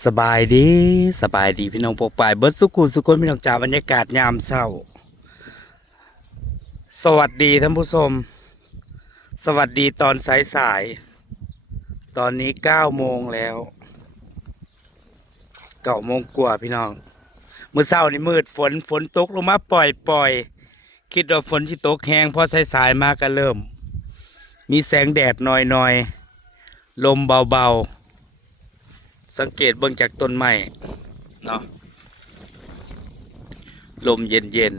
สบายดีสบายดีพี่น้องปกปายเบิร์ดสุขุสุคนพี่น้องจ่าบรรยากาศยามเช้า สวัสดีท่านผู้ชม สวัสดีตอนสายสายๆตอนนี้เก้าโมงแล้วเก้าโมงกว่าพี่น้องเมื่อเช้านี่มืดฝนฝนตกลงมาปล่อยปล่อยคิดว่าฝนที่ตกแห้งพอสายสายมาก็เริ่ม มีแสงแดดหน่อยๆลมเบาๆ สังเกตเบื้องจากต้นไม้เนาะลมเย็นเย็น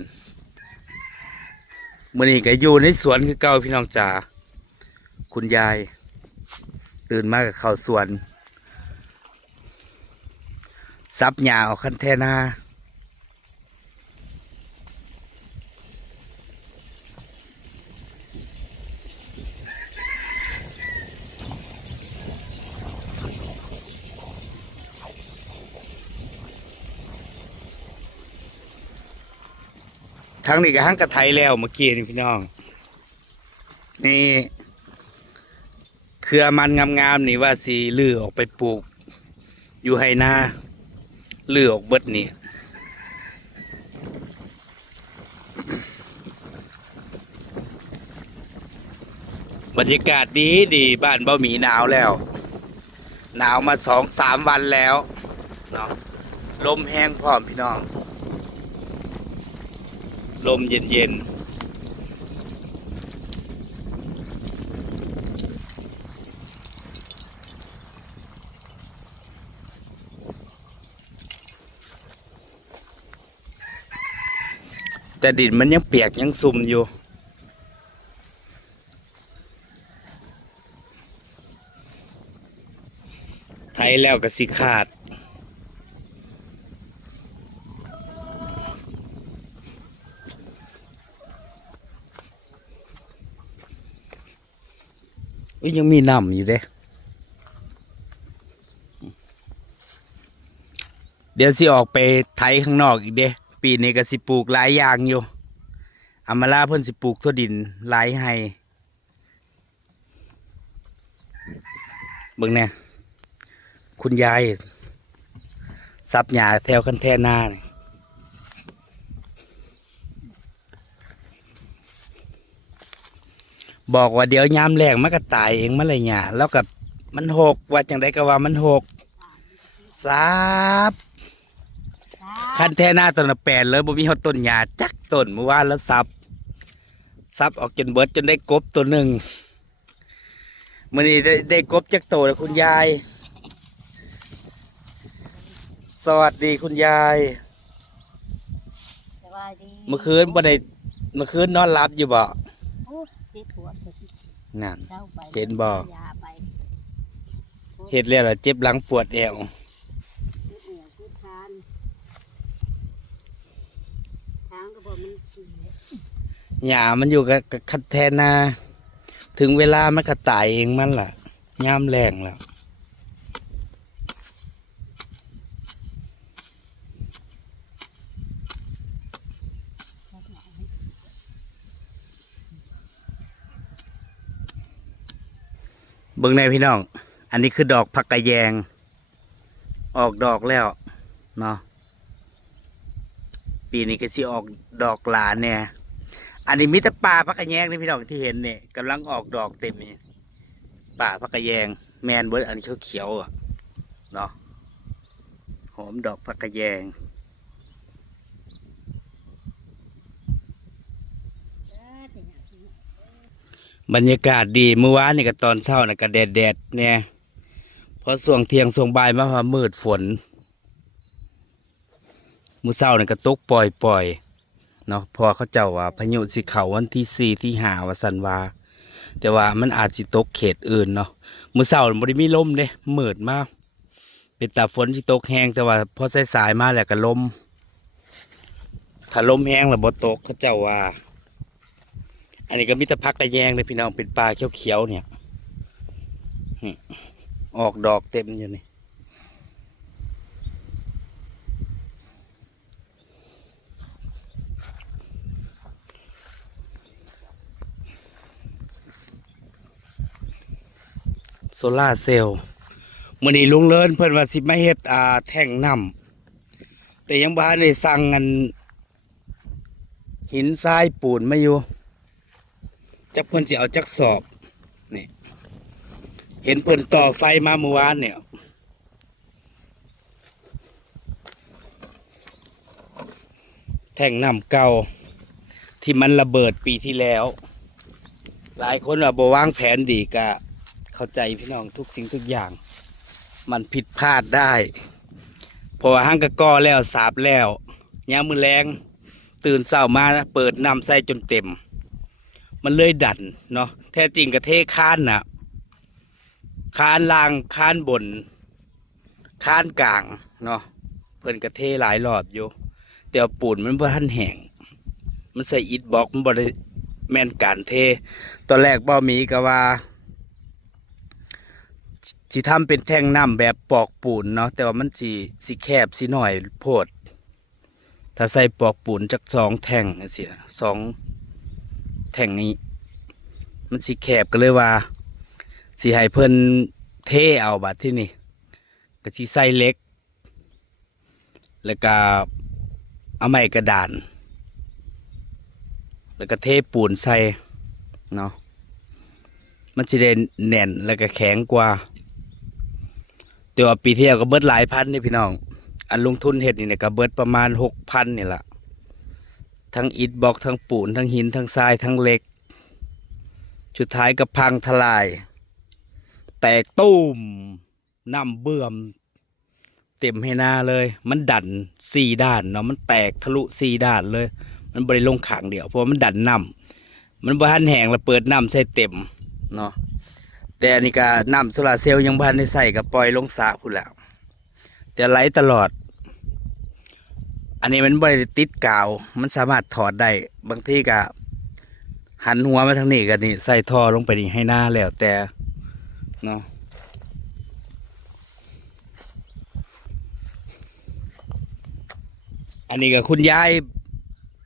มื่อนี้ก็อยู่ในสวนคือเก่าพี่น้องจ๋าคุณยาย ตื่นมากับข้าวสวนซับหญ้าเอาคันแทนา ทั้งนี้ก็ทั้งกระไทยแล้วเมื่อกี้นี่พี่น้อง นี่เครือมันงามๆนี่ว่าสีลือออกไปปลูก อยู่ให้นาลือออกเบิดนี่บรรยากาศดีดีบ้านเบ้าหมีหนาวแล้ว หนาวมาสองสามวันแล้วเนาะลมแห้งพร้อมพี่น้อง ลมเย็นๆแต่ดินมันยังเปียกยังซุ่มอยู่ ไทยแล้วก็สิขาด อุ๊ยยังมีน้ำอยู่เด้ เดี๋ยวสิออกไปไถข้างนอกอีกเด้ ปีนี้ก็สิปลูกหลายอย่างอยู่อามาลาเพิ่นสิปลูกทั่วดินหลายให้เบิ่งแน่คุณยายซับหญ้าแถวคันแท่หน้านี่ บอกว่าเดี๋ยวยามแรงมันก็ตายเองมันเลยหญ้าแล้วกับมันหกว่าจังไดก็ว่ามันหกซับคันแท่หน้าต้นละแปดเลยบ่มีเฮาต้นหญ้าจักต้นเมื่อวานแล้วซับซับออกจนเบิดจนได้กบตัวหนึ่งมื้อนี้ได้ได้กบจักโตแล้วคุณยาย สวัสดีคุณยายสวัสดีเมื่อคืนบ่ได้เมื่อคืนนอนหลับอยู่บ่โอ้เจ็บหัวเสร็จ นั่นเจ้าไปเห็นบ่ ยาไปเฮ็ดแล้วล่ะเจ็บหลังปวดแอวเอือพุทธานทางก็บอกมันเสียหญ้ามันอยู่กับกับคันแท่หน้าถึงเวลามันก็ตายเองมันล่ะยามแรงแล้ว เบิ่งในพี่น้อง อันนี้คือดอกผักกะแยง ออกดอกแล้วเนาะปีนี้ก็สิออกดอกหลานเนี่ยอันนี้มิตรป่าผักกะแยงนี่พี่น้องที่เห็นเนี่ยกำลังออกดอกเต็มนี่ป่าผักกะแยง แมนเบิร์ดอันนี้เขียวๆอะเนาะหอมดอกผักกะแยง บรรยากาศดีเมื่อวานนี่ก็ตอนเช้านี่ก็แดดแดดเนี่ยพอส่วงเทียงส่วงบ่ายมาพามืดฝนมื้อเช้านี่ก็ตกปล่อยปล่อยๆเนาะพอเขาเจ้าว่าพายุสิเขาวันที่สี่ที่หาวสันวา แต่ว่ามันอาจสิตกเขตอื่นเนาะมื้อเช้าบ่ได้มีลมเด้มืดมากเป็นตาฝนสิตกแห้งแต่ว่าพอสายๆมาแล้วก็ลมถ้าลมแห้งแล้วบ่ตกเขาเจ้าว่า อันนี้ก็มิตรพักกระแยงเลยพี่น้องเป็นปลาเขียวๆเนี่ยออกดอกเต็มอยู่นี่โซล่าเซลล์มื้อนี้ลุงเลินเพิ่นว่าสิมาเฮ็ดอ่าแท่งน้ำแต่ยังบ่ทันได้สั่งเงินหินทรายปูนมาอยู่ จักเพิ่นสิเอาจักสอบนี่เห็นเพิ่นต่อไฟมาเมื่อวานเนี่ยแท่งน้ำเก่าที่มันระเบิดปีที่แล้ว หลายคนว่าบวางแผนดีก็เข้าใจพี่น้องทุกสิ่งทุกอย่าง มันผิดพลาดได้พราะว่าห้างกะก้อแล้วสาบแล้วยามมือแรงตื่นเช้ามาเปิดน้ำใส่จนเต็ม มันเลยดันเนาะแท้จริงกระเทค้านน่ะค้านล่างค้านบนค้านกลางเนาะเพิ่นกระเทหลายรอบอยู่แต่ว่าปูนมันบ่ทันแห้งมันใส่อิฐบล็อกมันบ่ได้แม่นการเท ตอนแรกบ่มีก็ว่าสิทำเป็นแท่งน้ำแบบปอกปูนเนาะแต่ว่ามันสิสิแคบสิหน่อยโพด ถ้าใส่ปอกปูนจักสองแท่งจังซี่นะสอง แท่งนี้ มันสิแคบก็เลยว่าสิให้เพิ่นเทเอาบัดที่นี่ก็สิใส่เล็ก แล้วก็เอาไม้กระดาน แล้วก็เทปูนใส่เนาะมันจะได้แน่นแล้วก็แข็งกว่าแต่ว่าปีที่แล้วก็เบิดหลายพันนี่พี่น้อง อันลงทุนเห็ดนี่เนี่ยก็เบิดประมาณหกพันนี่แหละ ทั้งอิฐบล็อกทั้งปูนทั้งหินทั้งทรายทั้งเหล็กสุดท้ายก็พังทลาย แตกตุ้มน้ำเบื่อม เต็มให้หน้าเลย มันดันสี่ด้านเนาะมันแตกทะลุสี่ด้านเลย มันบริลงขางเดียวเพราะมันดันน้ำมันบ้านแห้งแล้วเปิดน้ำใส่เต็มเนาะแต่อันนี้ก็น้ำโซลาร์เซลล์ยังบ้านได้ใส่กับปล่อยลงสระพูนแล้วแต่ไหลตลอด อันนี้มันบริติดกาว มันสามารถถอดได้ บางทีก็หันหัวมาทางนี้กันนี่ใส่ท่อลงไปนี่ให้หน้าแล้วแต่เนาะอันนี้ก็คุณยาย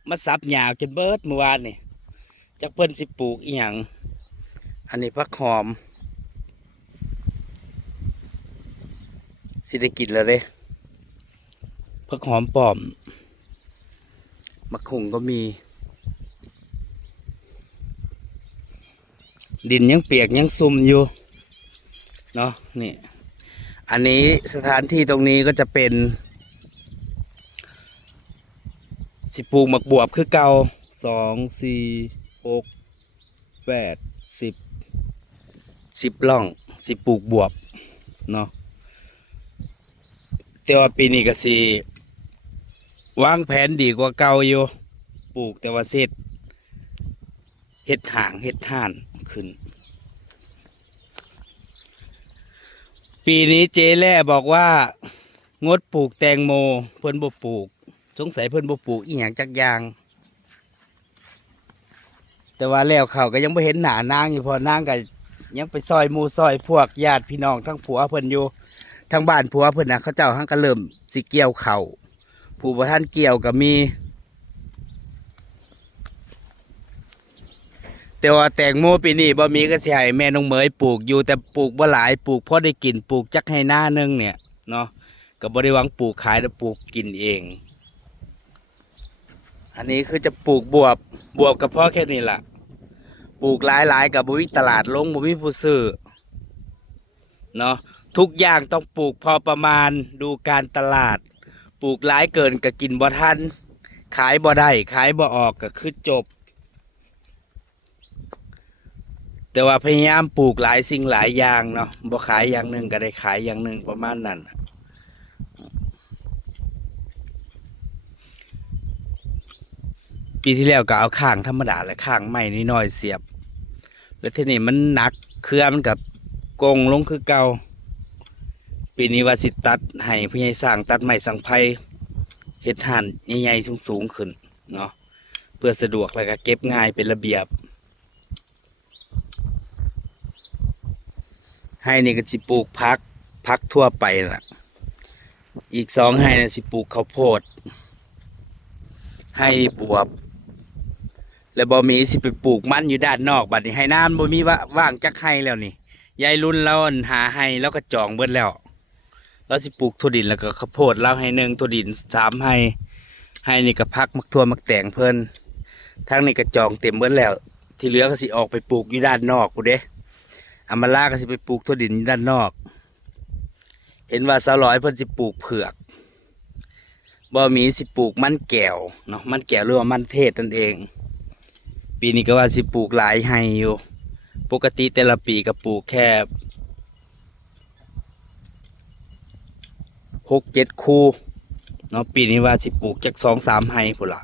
มาสับหยาวจนเบิดเมื่อวานนี่จักเพิ่นสิปลูกอีหยังอันนี้พักหอมสิได้กินแล้วเด้ พักหอมปลอมมะขุงก็มี ดินยังเปียกยังซุ่มอยู่ เนาะนี่ อันนี้สถานที่ตรงนี้ก็จะเป็น สิปลูกหมักบวบคือเก่าสองสี่หกแปดสิบสิบล่องสิปลูกบวบเนาะแต่ว่าปีนี้ก็สิ วางแผนดีกว่าเก่าอยู่ ปลูกแต่ว่าเสร็จเฮ็ดหางเฮ็ดห่านขึ้น ปีนี้เจแล่บอกว่า งดปลูกแตงโม เพิ่นบ่ปลูก สงสัยเพิ่นบ่ปลูกอีหยังจักอย่าง แต่ว่าแล้วเขาก็ยังบ่เห็นหน้านางอยู่พอนางก็ยังไปซอยมูซอยพวกญาติพี่น้องทั้งผัวเพิ่นอยู่ทางบ้านผัวเพิ่นนะเขาเจ้าหังก็เริ่มสิเกี่ยวเขาว ผู้บ่ทันเกี่ยวก็มี แต่ว่าแตงโมปีนี้บ่มีก็สิให้แม่น้องเหมยปลูกอยู่แต่ปลูกบ่หลายปลูกพอได้กินปลูกจักให้หน้านึงเนี่ยเนาะก็บ่ได้หวังปลูกขายแต่ปลูกกินเอง อันนี้คือจะปลูกบวบบวบกับพ่อแค่นี้แหละปลูกหลายหลายๆกับบุวิตลาดลงบุวิผู้ซื้อเนาะทุกอย่างต้องปลูกพอประมาณดูการตลาด ปลูกหลายเกินก็กินบ่ทัน ขายบ่ได้ขายบ่ออกก็คือจบ แต่ว่าพยายามปลูกหลายสิ่งหลายอย่างเนาะบ่ขายอย่างหนึ่งก็ได้ขายอย่างหนึ่งประมาณนั้นปีที่แล้วก็เอาข้างธรรมดาและข้างใหม่นิดหน่อยเสียบ แล้วทีนี้มันหนักเครือมันกับกงลงคือเก่า ปีนี้ว่าสิตัดให้ผู้ใหญ่สร้างตัดใหม่สังไพเฮ็ดห่นใหญ่ๆสูงๆขึ้นเนาะเพื่อสะดวกแล้วก็เก็บง่ายเป็นระเบียบ ให้นี่ก็สิปลูกพักพักทั่วไปล่ะ อีกสองให้นะสิปลูกข้าวโพด ให้บวบ แล้วบ่มีสิไปปลูกมันอยู่ด้านนอกบัดนี้ให้น้ำบ่มีว่าว่างจักให้แล้วนี่ยายรุ่นเราอั่นหาให้แล้วก็จองเบิดแล้ว เราสิปลูกถั่วดินแล้วก็ข้าวโพดเราให้หนึ่งถั่วดินสามให้ให้นี่ก็พักมักทั่วมักแตงเพิ่นทั้งนี่ก็จองเต็มเบิดแล้ว ที่เหลือก็สิออกไปปลูกอยู่ด้านนอกกูเด้อามาลาก็สิไปปลูกถั่วดินด้านนอก เห็นว่าสาวร้อยเพิ่นสิปลูกเผือกบ่มีสิปลูกมันแก้วเนาะมันแก้วหรือว่ามันเทศนั่นเอง ปีนี้ก็ว่าสิปลูกหลายให้อยู่ ปกติแต่ละปีก็ปลูกแค่ หกเจ็ดคูเนาะปีนี้ว่าสิปลูกจากสองสามไฮพุ่นละ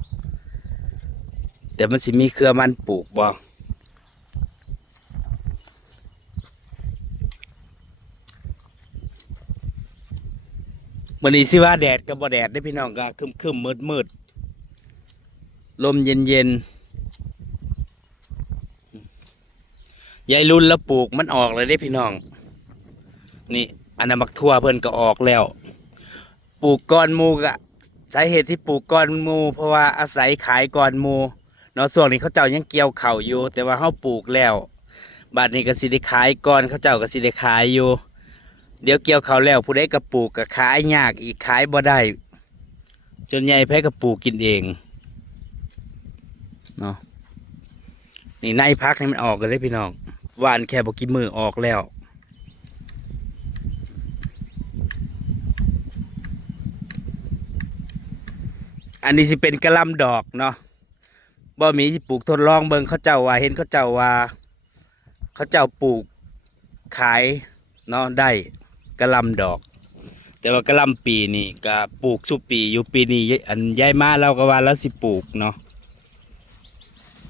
แต่มันสิมีเครือมันปลูกบ่วันนี้สิว่าแดดกับบ่แดดได้พี่น้องก็คึมคึมมืดมืดลมเย็นเย็นยายรุ่นแล้วปลูกมันออกเลยได้พี่น้อง นี่อันนั้นมักทั่วเพิ่อนก็ออกแล้ว ปลูกก้อนหมูกะสาเหตุที่ปลูกก้อนหมู เพราะว่าอาศัยขายก้อนหมูเนาะส่วนนี้เขาเจ้ายังเกี่ยวเข่าอยู่ แต่ว่าเขาปลูกแล้วบัดนี้ก็สิได้ขายก้อนเขาเจ้าก็สิได้ขายอยู่ เดี๋ยวเกี่ยวเขาแล้วผู้ใดก็ปลูกก็ขายยากอีกขายบ่ได้จนใหญ่แพ้ก็ปลูกกินเองเนาะนี่ในพักให้มันออกกันเลยพี่น้องหวานแค่บกินมือออกแล้ว อันนี้สิเป็นกระลำดอกเนาะบ่มีสิปลูกทดลองเบิ่งเขาเจ้าว่าเห็นเขาเจ้าว่า เขาเจ้าปลูกขายเนาะได้กระลำดอก แต่ว่ากระลำปีนี่ก็ปลูกสุปีอยู่ปีนี้อันย้ายมาเราก็ว่าแล้วสิปลูกเนาะ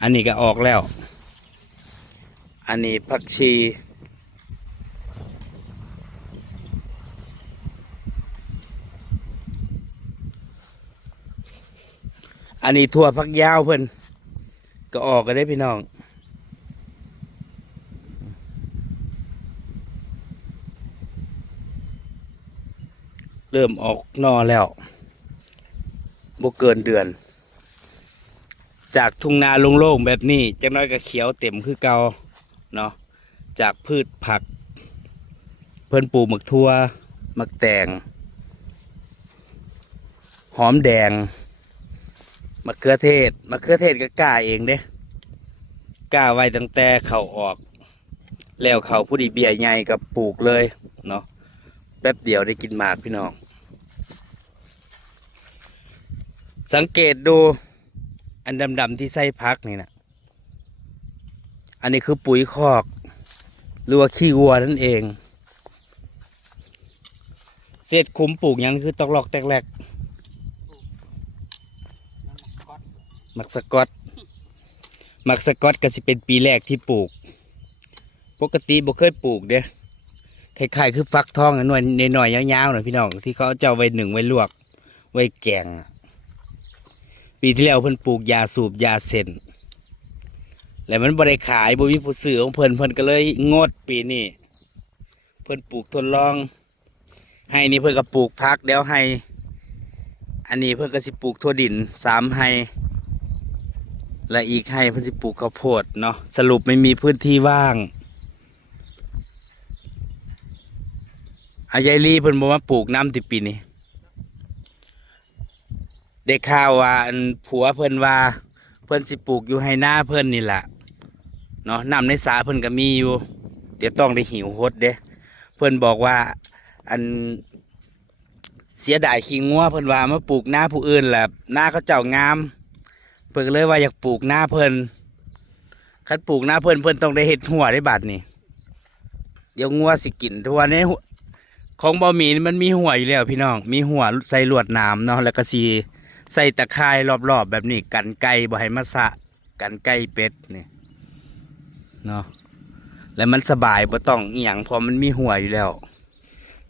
อันนี้ก็ออกแล้ว อันนี้ผักชี อันนี้ถั่วผักยาวเพิ่นก็ออกกันได้พี่น้อง เริ่มออกนอแล้วบ่เกินเดือน จากทุ่งนาโล่งๆแบบนี้จังน้อยก็เขียวเต็มคือเก่าเนาะจากพืชผัก เพิ่นปลูกหมักทั่วหมักแตง หอมแดง มะเขือเทศมะเขือเทศก็กล้าเองเด้กล้าไว้ตั้งแต่เขาออก แล้วเขาผู้ดีเบียใหญ่กับปลูกเลยเนาะแป๊บเดียวได้กินหมากพี่น้อง สังเกตดูอันดำๆที่ใส่พักนี่นะอันนี้คือปุ๋ยคอก หรือว่าขี้วัวนั่นเอง เศษคุ้มปลูกยังคือตอกลอกแตกแหลก มักสกอตมักสกอตก็สิเป็นปีแรกที่ปลูก ปกติบ่เคยปลูกเด้คล้ายๆคือฟักทองอันหน่วยหน่อยๆยาวๆหน่อยพี่น้องที่เขาเจ้าไว้หนึ่งไว้ลวก ไว้แกง ปีที่แล้วเพิ่นปลูกยาสูบยาเส้นแล้วมันบ่ได้ขายบ่มีผู้ซื้อของเพิ่นเพิ่นก็เลยงดปีนี้เพิ่นปลูกทดลอง ให้นี่เพิ่นก็ปลูกพักเดี๋ยวให้ อันนี้เพิ่นก็สิปลูกทั่วดินสามให้ และอีกให้เพิ่นสิปลูกข้าวโพดเนาะสรุปไม่มีพื้นที่ว่างอายายลีเพิ่นบอกว่าปลูกน้ำติปีนี้ได้ข่าวว่าอันผัวเพิ่นว่า เพิ่นสิปลูกอยู่ให้หน้าเพิ่นนี่แหละเนาะน้ำในสาเพิ่นก็มีอยู่ เดี๋ยวต้องได้หิวโหดเด้เพิ่นบอกว่าอันเสียดายขี้งัวเพิ่นว่ามาปลูกหน้าผู้อื่นแหละหน้าเขาเจ้างาม เพิ่นก็เลยว่าอยากปลูกหน้าเพิ่นคันปลูกหน้าเพิ่นเพิ่นต้องได้เห็ดหัวได้บัดนี่เดี๋ยวงัวสิกินทุกวันนี้หัวของบ่หมี่มันมีหัวอยู่แล้วพี่น้อง มีหัวใส่ลวดน้ำเนาะแล้วก็สีใส่ตะไคร้รอบๆแบบนี้ กันไก่บ่ให้มาสะ กันไก่เป็ดนี่เนาะแล้วมันสบายบ่ต้องเอียงเพราะมันมีหัวอยู่แล้ว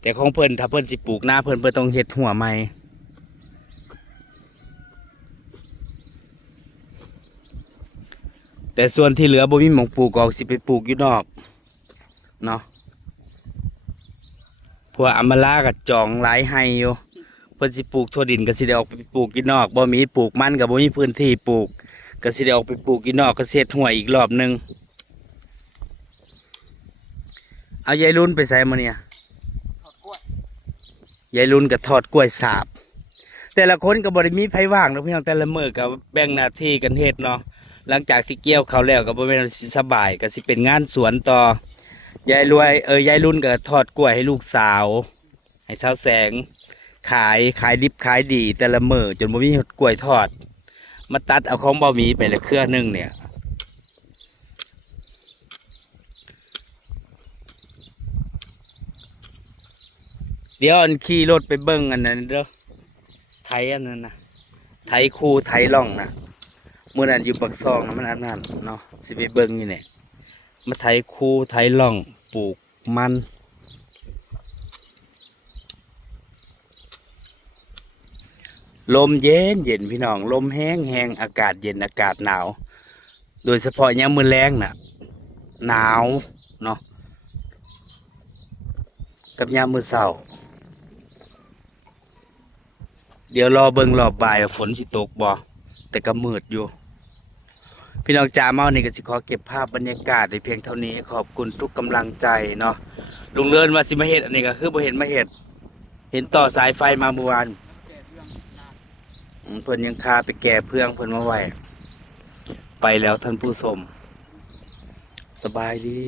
แต่ของเพิ่นถ้าเพิ่นสิปลูกหน้าเพิ่นเพิ่นต้องเฮ็ดหัวใหม่ แต่ส่วนที่เหลือบ่มีหมองปลูกก็สิไปปลูกอยู่นอกเนาะพวกอามลากับจองหลายให้อยู่เพิ่นสิปลูกทั่วดินก็สิได้ออกไปปลูกกินนอกบ่มีปลูกมันก็บ่มีพื้นที่ปลูกก็สิได้ออกไปปลูกกินนอกก็เสียดหัวอีกรอบหนึงเอายายรุ่นไปใส่มาเนี่ยยายรุ่นก็ทอดกล้วยสาบ แต่ละคนก็บริมีไผว่างเนาะพี่น้องแต่ละมือก็แบ่งหน้าที่กันเฮ็ดเนาะ หลังจากที่เกี่ยวเขาแล้วก็บ่แม่นสิสบายก็สิเป็นงานสวนต่อยายรวยเออยายรุ่นก็ทอดกล้วยให้ลูกสาว ให้ชาวแสง ขายขายดิบขายดี แต่ละมือจนบ่มีกล้วยทอด มาตัดเอาของเบามีไปละเครือหนึงเนี่ยเดี๋ยวอันขี่รถไปเบิ่งอันนั้นเด้อไทยอันนั้นนะไทยคูไทยล่องนะ มื่อนั้นอยู่ปักซองนะมันอันนั้นเนาะสิไปเบิ่งอยู่เนี่ยมาไทยคูไทยล่องปลูกมันลมเย็นเย็นพี่น้อง ลมแห้งแห้งอากาศเย็นอากาศหนาว โดยเฉพาะยามมือแรงน่ะ หนาวเนาะกับยามมือเช้าเดี๋ยวรอเบิงรอบบ่ายฝนสิตกบ่แต่ก็มืดอยู่ พี่น้องจ่าเมานี่ก็สิขอเก็บภาพบรรยากาศในเพียงเท่านี้ ขอบคุณทุกกำลังใจเนาะลุงเลินว่าสิมาเห็ดอันนี้ก็คือบ่เห็นมาเห็ดเห็นต่อสายไฟมาเมื่อวานเพิ่นยังคาไปแก่เพื่องเพิ่นมาไหวไปแล้วท่านผู้ชมสบายดี